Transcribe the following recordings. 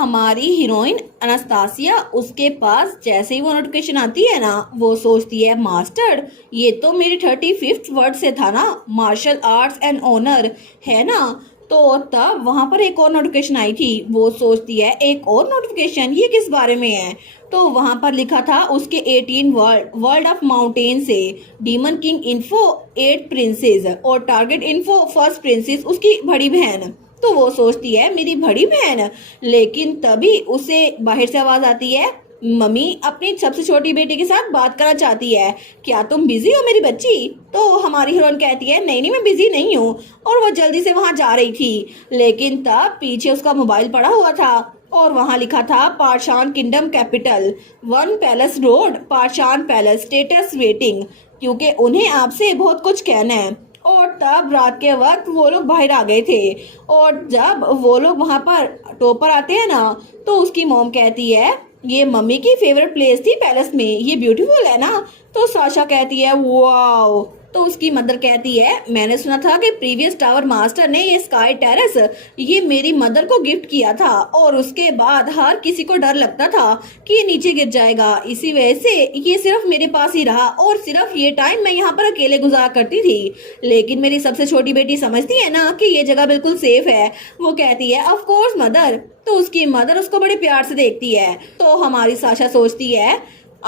हमारी heroine Anastasia, उसके पास जैसे ही वो नोटिफिकेशन आती है ना, वो सोचती है मास्टर्ड, ये तो मेरी 35th वर्ड से था ना, मार्शल आर्ट्स एंड ऑनर है ना। तो तब वहां पर एक और नोटिफिकेशन आई थी। वो सोचती है एक और नोटिफिकेशन, ये किस बारे में है। तो वहां पर लिखा था उसके 18 वर्ल्ड ऑफ माउंटेन से डीमन किंग इन्फो 8 प्रिंसेस और टारगेट इन्फो फर्स्ट प्रिंसेस, उसकी बड़ी बहन। तो वो सोचती है मेरी बड़ी बहन, लेकिन तभी उसे बाहर से आवाज आती है, मम्मी अपनी सबसे छोटी बेटी के साथ बात करना चाहती है, क्या तुम बिजी हो मेरी बच्ची। तो हमारी हीरोइन कहती है नहीं नहीं मैं बिजी नहीं हूँ, और वो जल्दी से वहां जा रही थी। लेकिन तब पीछे उसका मोबाइल पड़ा हुआ था और वहां लिखा था पाषाण किंगडम कैपिटल 1 पैलेस रोड, पाषाण पैलेस, स्टेटस वेटिंग, क्योंकि उन्हें आपसे बहुत कुछ कहना है। और तब रात के वक्त वो लोग बाहर आ गए थे, और जब वो लोग वहां पर टॉपर आते हैं ना, तो उसकी मॉम कहती है ये मम्मी की फेवरेट प्लेस थी पैलेस में, ये ब्यूटीफुल है ना। तो साशा कहती है वाओ। तो उसकी मदर कहती है मैंने सुना था कि प्रीवियस टावर मास्टर ने ये स्काई टेरेस ये मेरी मदर को गिफ्ट किया था, और उसके बाद हर किसी को डर लगता था कि ये नीचे गिर जाएगा, इसी वजह से ये सिर्फ मेरे पास ही रहा, और सिर्फ ये टाइम मैं यहाँ पर अकेले गुजार करती थी। लेकिन मेरी सबसे छोटी बेटी समझती है ना कि ये जगह बिल्कुल सेफ है। वो कहती है ऑफ कोर्स मदर। तो उसकी मदर उसको बड़े प्यार से देखती है। तो हमारी साशा सोचती है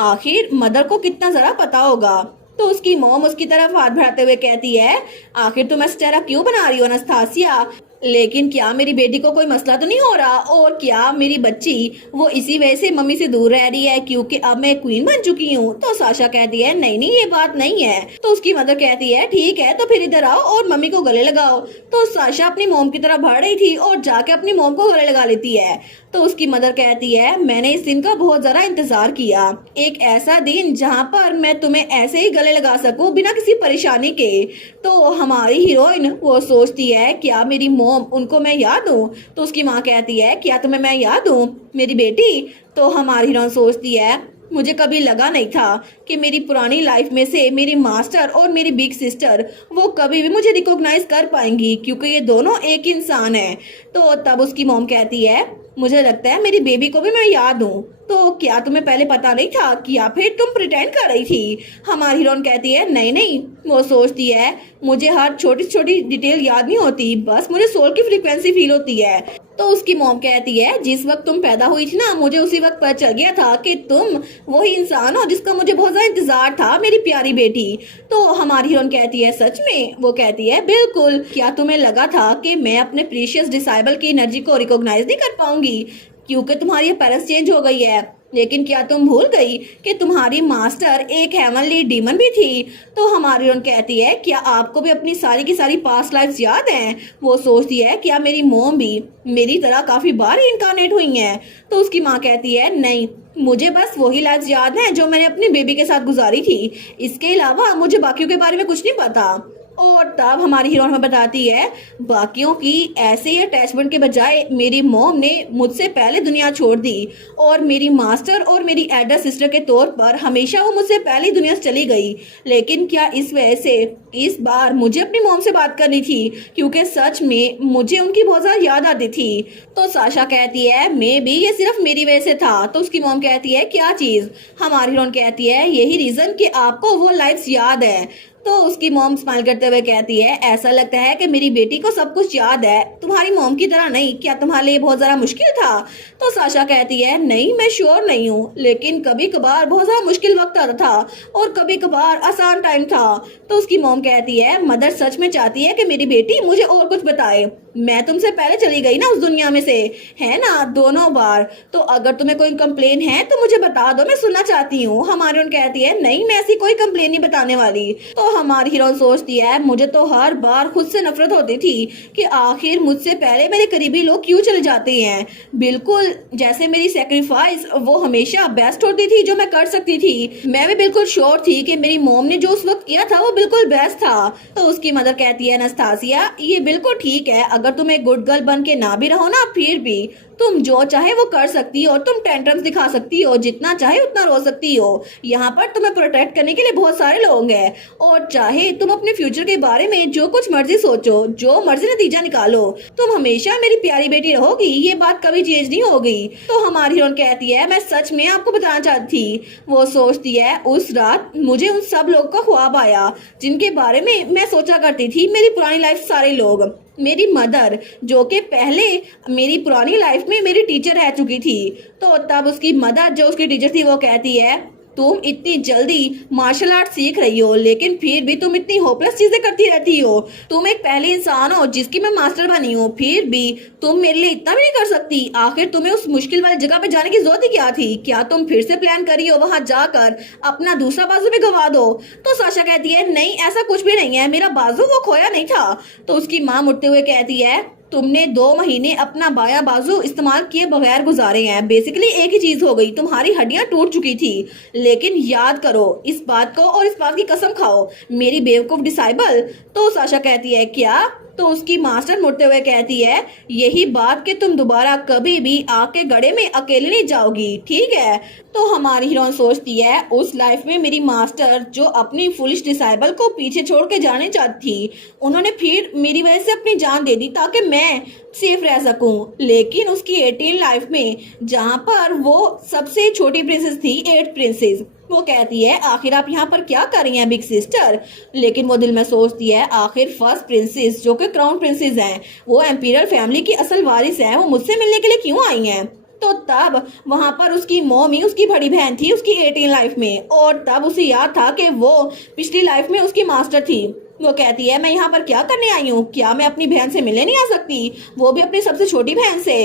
आखिर मदर को कितना जरा पता होगा। तो उसकी मॉम उसकी तरफ हाथ बढ़ाते हुए कहती है आखिर तुम ऐसा चेहरा क्यों बना रही हो अनास्तासिया, लेकिन क्या मेरी बेटी को कोई मसला तो नहीं हो रहा, और क्या मेरी बच्ची वो इसी वजह से मम्मी से दूर रह रही है क्योंकि अब मैं क्वीन बन चुकी हूँ। तो साशा कहती है नहीं नहीं ये बात नहीं है। तो उसकी मदर कहती है ठीक है तो फिर इधर आओ और मम्मी को गले लगाओ। तो साशा अपनी मॉम की तरफ बढ़ रही थी और जाके अपनी मॉम को गले लगा लेती है। तो उसकी मदर कहती है मैंने इस दिन का बहुत ज्यादा इंतजार किया, एक ऐसा दिन जहाँ पर मैं तुम्हें ऐसे ही गले लगा सकूं बिना किसी परेशानी के। तो हमारी हीरोइन वो सोचती है क्या मेरी मॉम उनको मैं याद हूँ। तो उसकी माँ कहती है क्या तुम्हें मैं याद हूँ मेरी बेटी। तो हमारी हीरोइन सोचती है मुझे कभी लगा नहीं था कि मेरी पुरानी लाइफ में से मेरी मास्टर और मेरी बिग सिस्टर वो कभी भी मुझे रिकॉग्नाइज कर पाएंगी, क्योंकि ये दोनों एक इंसान है। तो तब उसकी मॉम कहती है मुझे लगता है मेरी बेबी को भी मैं याद हूँ। तो क्या तुम्हें पहले पता नहीं था कि या फिर तुम प्रिटेंड कर रही थी। हमारी हीरोइन कहती है नहीं नहीं। वो सोचती है मुझे हर छोटी छोटी डिटेल याद नहीं होती, बस मुझे सोल की फ्रीक्वेंसी फील होती है। तो उसकी मॉम कहती है जिस वक्त तुम पैदा हुई थी ना, मुझे उसी वक्त पता चल गया था कि तुम वही इंसान हो जिसका मुझे बहुत ज्यादा इंतजार था मेरी प्यारी बेटी। तो हमारी हीरोइन कहती है सच में। वो कहती है बिल्कुल, क्या तुम्हें लगा था कि मैं अपने प्रीशियस डिसाइबल की एनर्जी को रिकॉग्नाइज नहीं कर पाऊंगी क्योंकि तुम्हारी अपेरेंस चेंज हो गई है। लेकिन क्या तुम भूल गई कि तुम्हारी मास्टर एक हेवनली डीमन भी थी। तो हमारी हीरोइन कहती है क्या आपको भी अपनी सारी की सारी पास्ट लाइफ्स याद हैं। वो सोचती है क्या मेरी मॉम भी मेरी तरह काफी बार इनकारनेट हुई हैं। तो उसकी माँ कहती है नहीं, मुझे बस वही लाइफ याद है जो मैंने अपनी बेबी के साथ गुजारी थी, इसके अलावा मुझे बाकियों के बारे में कुछ नहीं पता। और तब हमारी हीरोइन हमें बताती है बाकियों की ऐसे ही अटैचमेंट के बजाय मेरी मॉम ने मुझसे पहले दुनिया छोड़ दी, और मेरी मास्टर और मेरी एल्डर सिस्टर के तौर पर हमेशा वो मुझसे पहले दुनिया से चली गई। लेकिन क्या इस वजह से इस बार मुझे अपनी मॉम से बात करनी थी, क्योंकि सच में मुझे उनकी बहुत ज्यादा याद आती थी। तो साशा कहती है मे बी ये सिर्फ मेरी वजह से था। तो उसकी मॉम कहती है क्या चीज। हमारी हीरोइन कहती है यही रीजन कि आपको वो लाइफ्स याद है। तो उसकी मॉम स्माइल करते हुए कहती है ऐसा लगता है कि मेरी बेटी को सब कुछ याद है, तुम्हारी मॉम की तरह नहीं। क्या तुम्हारे लिए बहुत ज्यादा मुश्किल था। तो साशा कहती है नहीं मैं श्योर नहीं हूँ, लेकिन कभी कभार बहुत ज्यादा मुश्किल वक्त आता था और कभी कभार आसान टाइम था। तो उसकी मॉम कहती है मदर सच में चाहती है कि मेरी बेटी मुझे और कुछ बताए। मैं तुमसे पहले चली गई ना उस दुनिया में से, है ना, दोनों बार। तो अगर तुम्हें कोई कंप्लेन है तो मुझे बता दो, मैं सुनना चाहती हूँ। हमारी हीरोइन कहती है नहीं मैं ऐसी कोई कंप्लेन नहीं बताने वाली। तो हमारी हीरोइन सोचती है मुझे तो हर बार खुद से नफरत होती थी कि आखिर मुझसे पहले मेरे करीबी लोग क्यों चले जाते हैं। बिल्कुल जैसे मेरी सेक्रीफाइस वो हमेशा बेस्ट होती थी जो मैं कर सकती थी। मैं भी बिल्कुल श्योर थी कि मेरी मॉम ने जो उस वक्त किया था वो बिल्कुल बेस्ट था। तो उसकी मदर कहती है अनास्तासिया ये बिल्कुल ठीक है, अगर तुम एक गुड गर्ल बन के ना भी रहो ना फिर भी तुम जो चाहे वो कर सकती हो, तुम टेंट्रम्स दिखा सकती हो, जितना चाहे उतना रो सकती हो। यहाँ पर तुम्हें प्रोटेक्ट करने के लिए बहुत सारे लोग हैं और चाहे तुम अपने फ्यूचर के बारे में जो कुछ मर्जी सोचो, जो मर्जी नतीजा निकालो, तुम हमेशा मेरी प्यारी बेटी रहोगी, ये बात कभी चेंज नहीं होगी। तो हमारी हीरोइन कहती है मैं सच में आपको बताना चाहती थी। वो सोचती है उस रात मुझे उन सब लोगों का ख्वाब आया जिनके बारे में मैं सोचा करती थी, मेरी पुरानी लाइफ सारे लोग, मेरी मदर जो कि पहले मेरी पुरानी लाइफ में मेरी टीचर रह चुकी थी। तो तब उसकी मदर जो उसकी टीचर थी वो कहती है तुम इतनी जल्दी मार्शल आर्ट सीख रही हो लेकिन फिर भी तुम इतनी होपलेस चीजें करती रहती हो। तुम एक पहली इंसान हो जिसकी मैं मास्टर बनी हूँ, फिर भी तुम मेरे लिए इतना भी नहीं कर सकती। आखिर तुम्हें उस मुश्किल वाली जगह पे जाने की जरूरत ही क्या थी? क्या तुम फिर से प्लान करी हो वहां जाकर अपना दूसरा बाजू भी गवा दो? तो साशा कहती है नहीं, ऐसा कुछ भी नहीं है, मेरा बाजू वो खोया नहीं था। तो उसकी माँ मुड़ते हुए कहती है तुमने 2 महीने अपना बायां बाजू इस्तेमाल किए बगैर गुजारे हैं। बेसिकली एक ही चीज हो गई, तुम्हारी हड्डियां टूट चुकी थी। लेकिन याद करो इस बात को और इस बात की कसम खाओ मेरी बेवकूफ डिसाइबल। तो साशा कहती है क्या? तो उसकी मास्टर मुड़ते हुए कहती है यही बात कि तुम दोबारा कभी भी आके गड़े में अकेले नहीं जाओगी, ठीक है? तो हमारी हीरोइन सोचती है उस लाइफ में मेरी मास्टर जो अपनी फुलिश डिसाइबल को पीछे छोड़ के जाने चाहती थी, उन्होंने फिर मेरी वजह से अपनी जान दे दी ताकि मैं सेफ रह सकूं। लेकिन उसकी 18 लाइफ में जहां पर वो सबसे छोटी प्रिंसेस थी, 8th प्रिंसेस, वो कहती है आखिर आप यहाँ पर क्या कर रही हैं बिग सिस्टर? लेकिन वो दिल में सोचती है आखिर फर्स्ट प्रिंसेस जो कि क्राउन प्रिंसेस हैं, वो एम्पीरियल फैमिली की असल वारिस हैं, वो मुझसे मिलने के लिए क्यों आई हैं? तो तब वहां पर उसकी मॉमी उसकी बड़ी बहन थी उसकी 18 लाइफ में, और तब उसे याद था कि वो पिछली लाइफ में उसकी मास्टर थी। वो कहती है मैं यहाँ पर क्या करने आई हूँ? क्या मैं अपनी बहन से मिलने नहीं आ सकती, वो भी अपनी सबसे छोटी बहन से?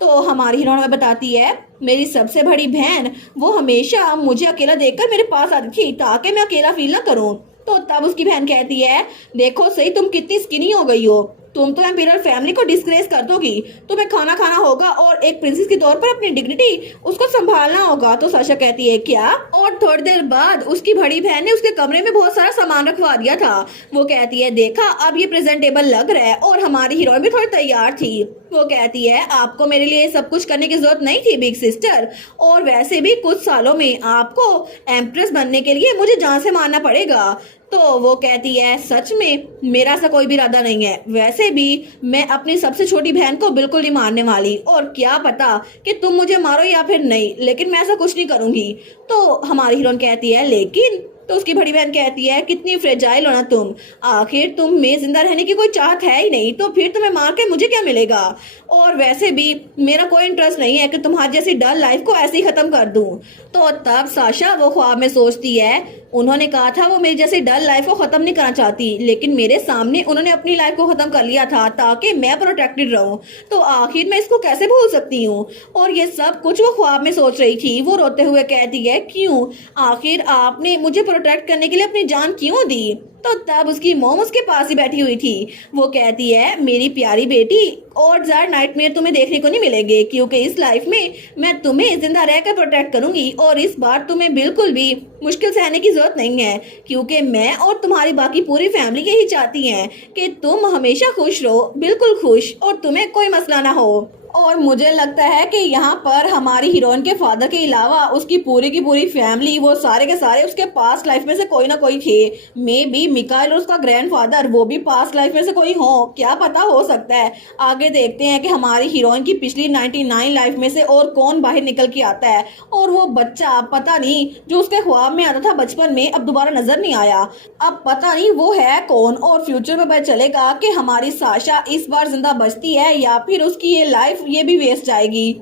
तो हमारी हीरोइन बताती है मेरी सबसे बड़ी बहन वो हमेशा मुझे अकेला देखकर मेरे पास आती थी ताकि मैं अकेला फील ना करूँ। तो तब उसकी बहन कहती है देखो सही तुम कितनी स्किनी हो गई हो, तुम तो एम्पीरियल फैमिली को डिस्ग्रेस कर दोगी, तुम्हें खाना खाना होगा और एक प्रिंसेस के तौर पर अपनी डिग्निटी उसको संभालना होगा। तो साशा कहती है क्या? और थोड़ी देर बाद उसकी बड़ी बहन ने उसके कमरे में बहुत सारा सामान रखवा दिया था। वो कहती है देखा अब ये प्रेजेंटेबल लग रहा है, और हमारी हीरोइन भी थोड़ी तैयार थी। वो कहती है आपको मेरे लिए सब कुछ करने की जरूरत नहीं थी बिग सिस्टर, और वैसे भी कुछ सालों में आपको एम्प्रेस बनने के लिए मुझे जान से मारना पड़ेगा। तो वो कहती है सच में मेरा ऐसा कोई भी इरादा नहीं है, वैसे भी मैं अपनी सबसे छोटी बहन को बिल्कुल नहीं मारने वाली, और क्या पता कि तुम मुझे मारो या फिर नहीं, लेकिन मैं ऐसा कुछ नहीं करूंगी। तो हमारी हीरोइन कहती है लेकिन? तो उसकी बड़ी बहन कहती है कितनी फ्रेजाइल हो ना तुम, आखिर तुम में जिंदा रहने की कोई चाहत है ही नहीं, तो फिर तुम्हें मार के मुझे क्या मिलेगा? और वैसे भी मेरा कोई इंटरेस्ट नहीं है कि तुम्हारी जैसी डल लाइफ को ऐसे ही खत्म कर दूं। तो तब साशा वो ख्वाब में सोचती है उन्होंने कहा था वो मेरी जैसी डल लाइफ को खत्म नहीं करना चाहती, लेकिन मेरे सामने उन्होंने अपनी लाइफ को खत्म कर लिया था ताकि मैं प्रोटेक्टेड रहूं, तो आखिर मैं इसको कैसे भूल सकती हूँ? और ये सब कुछ वो ख्वाब में सोच रही थी। वो रोते हुए कहती है क्यों? आखिर आपने मुझे प्रोटेक्ट करने के लिए अपनी जान क्यों दी? तो तब उसकी मॉम उसके पास ही बैठी हुई थी। वो कहती है मेरी प्यारी बेटी और ज़्यादा नाइटमेयर तुम्हें देखने को नहीं मिलेंगे, क्योंकि इस लाइफ में मैं तुम्हें जिंदा रहकर प्रोटेक्ट करूंगी, और इस बार तुम्हें बिल्कुल भी मुश्किल सहने की जरूरत नहीं है, क्योंकि मैं और तुम्हारी बाकी पूरी फैमिली यही चाहती हैं कि तुम हमेशा खुश रहो, बिल्कुल खुश, और तुम्हें कोई मसला ना हो। और मुझे लगता है कि यहाँ पर हमारी हीरोइन के फादर के अलावा उसकी पूरी की पूरी फैमिली, वो सारे के सारे उसके पास्ट लाइफ में से कोई ना कोई थे। मे बी मिकाइल और उसका ग्रैंडफादर वो भी पास्ट लाइफ में से कोई हो, क्या पता, हो सकता है। आगे देखते हैं कि हमारी हीरोइन की पिछली 99 लाइफ में से और कौन बाहर निकल के आता है, और वो बच्चा पता नहीं जो उसके ख्वाब में आता था बचपन में अब दोबारा नजर नहीं आया, अब पता नहीं वो है कौन। और फ्यूचर में पता चलेगा कि हमारी साशा इस बार जिंदा बचती है या फिर उसकी ये लाइफ ये भी वेस्ट जाएगी।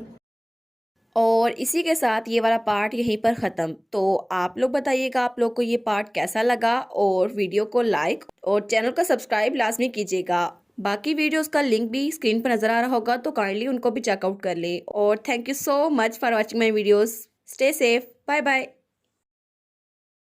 और इसी के साथ ये वाला पार्ट यहीं पर ख़त्म। तो आप लोग बताइएगा आप लोग को ये पार्ट कैसा लगा, और वीडियो को लाइक और चैनल को सब्सक्राइब लाजमी कीजिएगा। बाकी वीडियोस का लिंक भी स्क्रीन पर नज़र आ रहा होगा, तो काइंडली उनको भी चेकआउट कर लें। और thank you so much for watching my videos. Stay safe, bye bye.